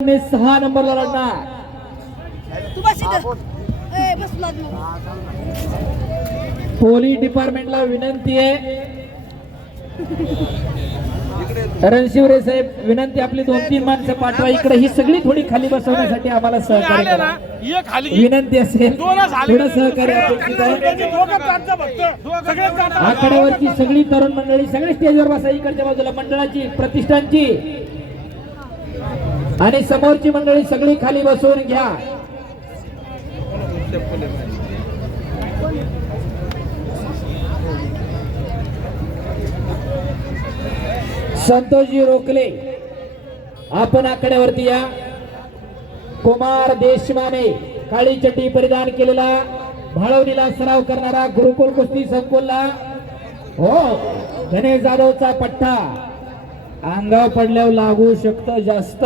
ने सहा नंबरला लढणार पोलीस डिपार्टमेंटला विनंती आहे. रणशिवरे साहेब विनंती आपली दोन तीन माणसं पाठवा. इकडे ही सगळी थोडी खाली बसवण्यासाठी आम्हाला सहकार्य आले करा. ना एक खाली. विनंती असेल थोडं सहकार्य. आखाड्यावरची सगळी तरुण मंडळी सगळे स्टेजवर बसा. इकडच्या बाजूला मंडळाची प्रतिष्ठानची. आणि समोरची मंडळी सगळी खाली बसवून घ्या. संतोषजी रोकले आपण आकड्यावरती या. कुमार देशमाने काळी चटी परिधान केलेला भाळवणीला सराव करणारा गुरुकुल कुस्ती संकुलला. हो गणेश जाधवचा पट्टा. अंगावर पडल्यावर लागू शकतं जास्त.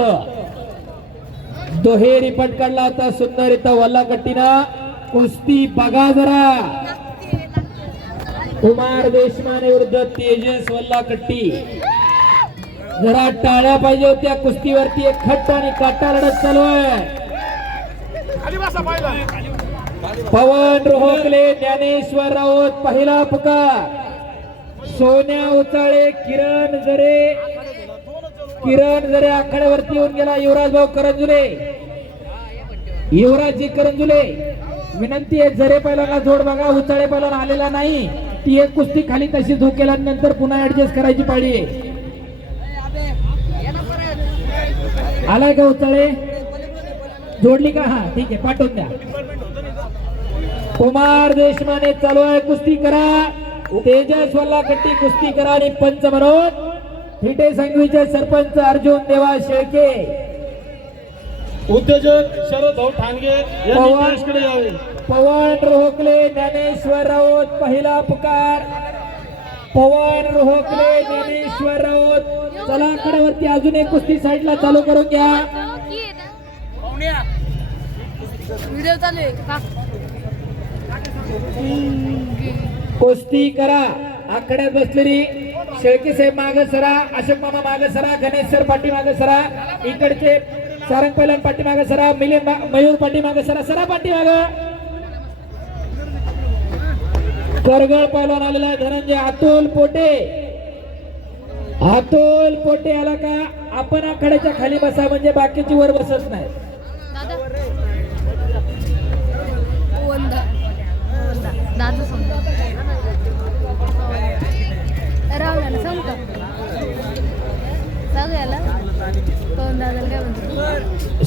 दुहेरी पटकडला होता सुंदर इथं वल्लाकट्टीनं कुस्ती बघा जरा. कुमार देशमाने विरुद्ध तेजस वल्लाकट्टी जरा टाळ्या पाहिजे होत्या कुस्तीवरती. एक खट्ट आणि काटा लढत चालू आहे. पवन रोहकले ज्ञानेश्वर राऊत पहिला पुकार सोन्या उचाळे किरण जरे. किरण जरे आखाड्यावरती येऊन गेला. युवराज भाऊ करंजुले. युवराजजी करंजुले विनंती आहे जरे पहिला जोड बघा. उचाळे पहिला आलेला नाही. ती एक कुस्ती खाली तशी झोकेला नंतर पुन्हा ऍडजस्ट करायची पाळी आलाय का उचाळे? जोडली का? हा ठीक आहे पाठवून द्या. कुमार देशमाने चालू आहे कुस्ती करा. तेजस वल्लाकट्टी कुस्ती करा आणि पंच म्हणून थिटे संघवीचे सरपंच अर्जुन देवा शेळके. उद्योजक शरद भाऊ ठाणगे यावे. पवन रोहकले ज्ञानेश्वर राऊत पहिला पुकार. पवन रोहकले ज्ञानेश्वर राऊत. चला कडेवरती अजून एक कुस्ती साईडला चालू करून घ्या. व्हिडिओ चालू आहे. कुस्ती करा. आकड्यात बसलेली शेळके साहेब माग सरा अशोक मामा माग सरा गणेश सर पाठी माग सरा इकडचे सारंग पैलवान पाठी माग सरा मिलिंद मयूर पाटी माग सरा सरा पाटी माग. करगळ पैलवान आलेला आहे धनंजय. अतुल पोटे. अतुल पोटे आला का? आपण आखाड्याच्या खाली बसा म्हणजे बाकीची वर बसत नाही.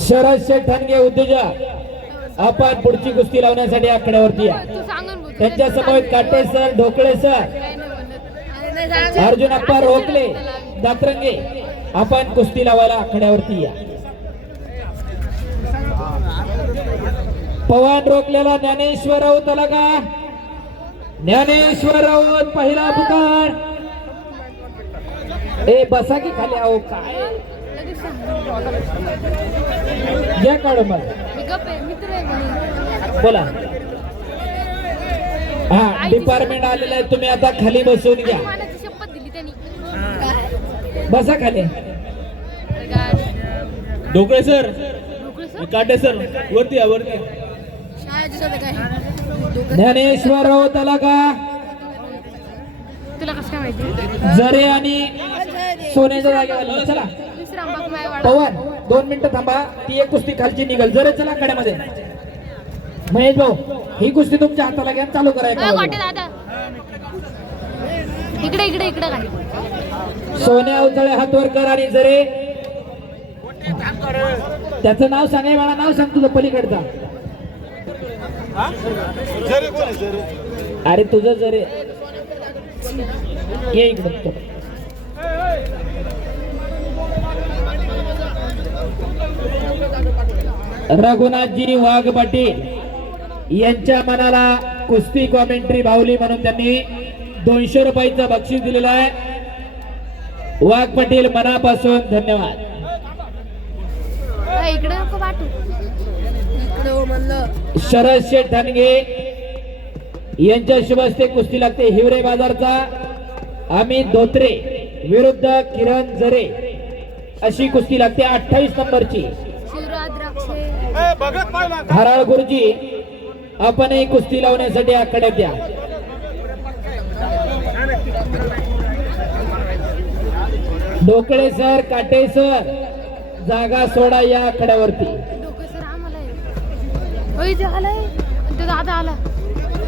शरद शेठ ठाणगे उद्योजक आपण पुढची कुस्ती लावण्यासाठी आकड्यावरती त्यांच्यासमोर काटे सर ढोकळे सर. अर्जुन अप्पा रोकले दातरंगे आपण कुस्ती लावायला आखड्यावरती या. पवन रोकलेला ज्ञानेश्वर राऊत आला का? ज्ञानेश्वर राऊत पहिला पुकार. ए बसा की खाली आहो काय? लगेच सांग. घ्या काढून मग मी गप्प आहे मित्र आहे म्हणून बोला. हा डिपार्टमेंट आलेलं आहे तुम्ही आता खाली बसून घ्या. बसा खाली. ढोकळे सर. काटे सर वरती या वरती. ज्ञानेश्वर राऊत आला का तुला कसं काय माहिती? जरे आणि सोन्याच्या जागेवर चला. पवन दोन मिनिटं थांबा. ती एक कुस्ती खालची निघल. जरे चला कड्यामध्ये महेश भाऊ ही कुस्ती तुमच्या हाताला घ्या चालू करा एका अ, गोटे बाजूला. दादा. इकडे इकडे इकडे सोन्या उचळे हातवर कर आणि जरे. त्याचं नाव सांगाय मला नाव सांग तुझं पलीकडचा. अरे तुझं जरे. ये इकडे. रघुनाथजी वाघ पाटील यांच्या मनाला कुस्ती कॉमेंट्री भावली म्हणून त्यांनी दोनशे रुपयाचं बक्षीस दिलेलं आहे. वाघ पाटील मनापासून धन्यवाद. हो शरद शेठ ठाणगे यांच्या शुभ हस्ते कुस्ती लागते हिवरे बाजारचा. अमित धोत्रे विरुद्ध किरण जरे अशी कुस्ती लागते अठ्ठावीस नंबरची. हराळ गुरुजी आपणही कुस्ती लावण्यासाठी आखाड्यात या डोकळे सर काटे सर जागा सोडा या आखाड्यावरती डोकं सर आम्हाला आहे. होय झालंय तो दादा आला.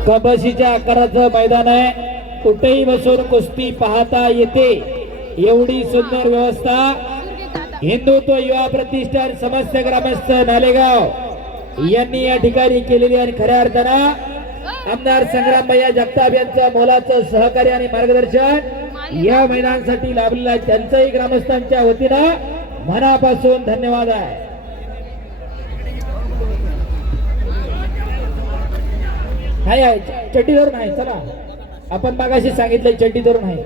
कबशीच्या आकाराचं मैदान आहे. कुठेही बसून कुस्ती पाहता येते. एवढी सुंदर व्यवस्था. हिंदुत्व युवा प्रतिष्ठान समस्त ग्रामस्थ नालेगाव यांनी या ठिकाणी केलेली आणि खऱ्या अर्थानं आमदार संग्राम भैया जगताप यांचं मोलाचं सहकार्य आणि मार्गदर्शन या महिलांसाठी लाभलेलं आहे. त्यांचंही ग्रामस्थांच्या वतीनं मनापासून धन्यवाद आहे. नाही आहे चड्डी धरून आहे चला. आपण मागाशी सांगितलं चड्डी धरून आहे.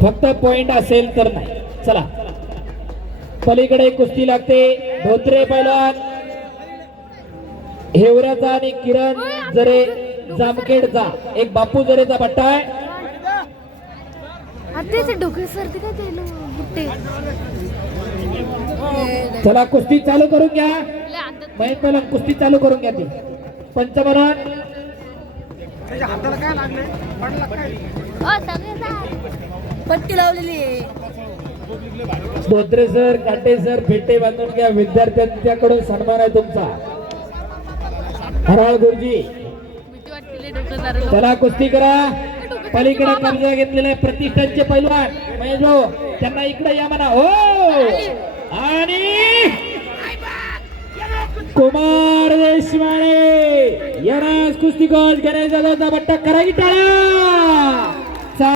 फक्त पॉइंट असेल तर नाही. चला. पलीकडे कुस्ती लागते. धोत्रे पैलवान. हेवऱ्याचा आणि किरण जरे जामखेडचा एक बापू जरेचा पट्टा. आहे चला कुस्ती चालू करून घ्या. महेश पैलवान कुस्ती चालू करून घ्या ती. पंचमरण पट्टी लावलेली आहे. धोत्रे सर काटे सर फेटे बांधून घ्या. विद्यार्थ्यांच्याकडून सन्मान आहे तुमचा. हराळ गुरुजी. चला कुस्ती करा. पलीकडे कब्जा घेतलेले प्रतिष्ठानचे पैलवान. महेश त्यांना इकडे या म्हणा. हो! आणि कुमार देशमाने यांना कुस्ती कोच गणेश जाधवचा बट्टा करा की टाळा